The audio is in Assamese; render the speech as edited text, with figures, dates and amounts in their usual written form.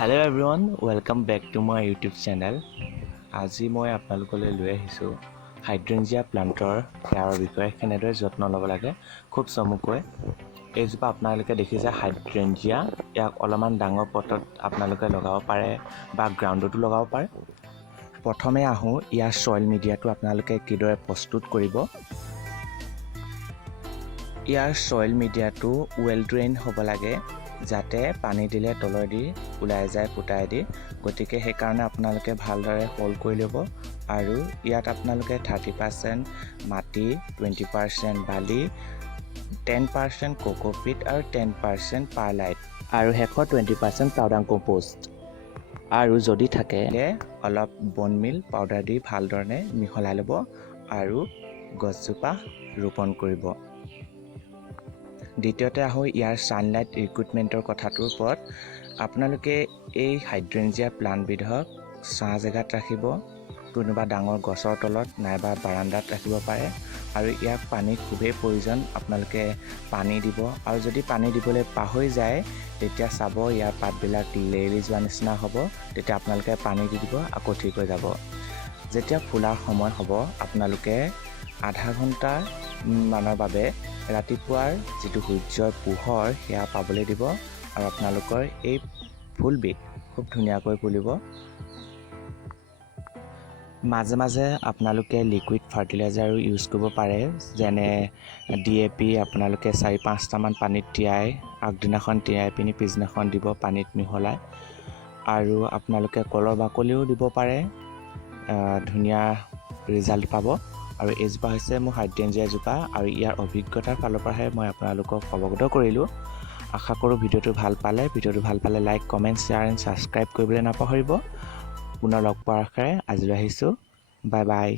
Hello everyone, welcome back to my YouTube channel. আজি মই আপোনালোকলৈ লৈ আহিছো হাইড্ৰেঞ্জিয়া প্লান্টৰ কেয়াৰৰ বিষয়ে কেনেদৰে যত্ন ল'ব লাগে খুব চমুকৈ। এইজোপা আপোনালোকে দেখিছে হাইড্ৰেঞ্জিয়া, ইয়াক অলপমান ডাঙৰ পটত আপোনালোকে লগাব পাৰে বা গ্ৰাউণ্ডতো লগাব পাৰে। প্ৰথমে আহোঁ ইয়াৰ সয়েল মিডিয়াটো আপোনালোকে কিদৰে প্ৰস্তুত কৰিব। ইয়াৰ সয়েল মিডিয়াটো ৱেল ড্ৰেইন হ'ব লাগে, যাতে পানী দিলে তলেদি ওলাই যায় ফুটাই দি। গতিকে সেইকাৰণে আপোনালোকে ভালদৰে হোল কৰি ল'ব আৰু ইয়াত আপোনালোকে 30% মাটি, 20% বালি, 10% কোকোপিট আৰু 10% পাৰলাইট আৰু শেষত 20% পাউডাৰ কম্পোষ্ট আৰু যদি থাকে অলপ বন মিল পাউডাৰ দি ভালদৰে মিহলাই ল'ব আৰু গছজোপা ৰোপণ কৰিব। দ্বিতীয়তে আহোঁ ইয়াৰ ছানলাইট ৰিক্ৰুটমেণ্টৰ কথাটোৰ ওপৰত। আপোনালোকে এই হাইড্ৰেঞ্জিয়া প্লান্টবিধক ছাঁ জেগাত ৰাখিব, কোনোবা ডাঙৰ গছৰ তলত নাইবা বাৰান্দাত ৰাখিব পাৰে আৰু ইয়াক পানী খুবেই প্ৰয়োজন। আপোনালোকে পানী দিব আৰু যদি পানী দিবলৈ পাহৰি যায় তেতিয়া চাব ইয়াৰ পাতবিলাক লেৰেলি যোৱা নিচিনা হ'ব, তেতিয়া আপোনালোকে পানী দি দিব, আকৌ ঠিক হৈ যাব। যেতিয়া ফুলাৰ সময় হ'ব আপোনালোকে আধা ঘণ্টা মানৰ বাবে ৰাতিপুৱাৰ যিটো সূৰ্যৰ পোহৰ সেয়া পাবলৈ দিব আৰু আপোনালোকৰ এই ফুলবিধ খুব ধুনীয়াকৈ ফুলিব। মাজে মাজে আপোনালোকে লিকুইড ফাৰ্টিলাইজাৰো ইউজ কৰিব পাৰে, যেনে DAP আপোনালোকে 4-5টামান পানীত তিয়াই আগদিনাখন তিয়াই পিনি পিছদিনাখন দিব পানীত মিহলাই। আৰু আপোনালোকে কলৰ বাকলিও দিব পাৰে, ধুনীয়া ৰিজাল্ট পাব। আৰু এইজোপা হৈছে মোৰ হাইড্ৰেঞ্জিয়া জোপা আৰু ইয়াৰ অভিজ্ঞতাৰ ফালৰ পৰাহে মই আপোনালোকক অৱগত কৰিলোঁ। আশা কৰোঁ ভিডিঅ'টো ভাল পালে like, comment, share and subscribe কৰিবলৈ নাপাহৰিব। পুনৰ লগ পোৱাৰ আশাৰে আজিলৈ আহিছোঁ। Bye bye.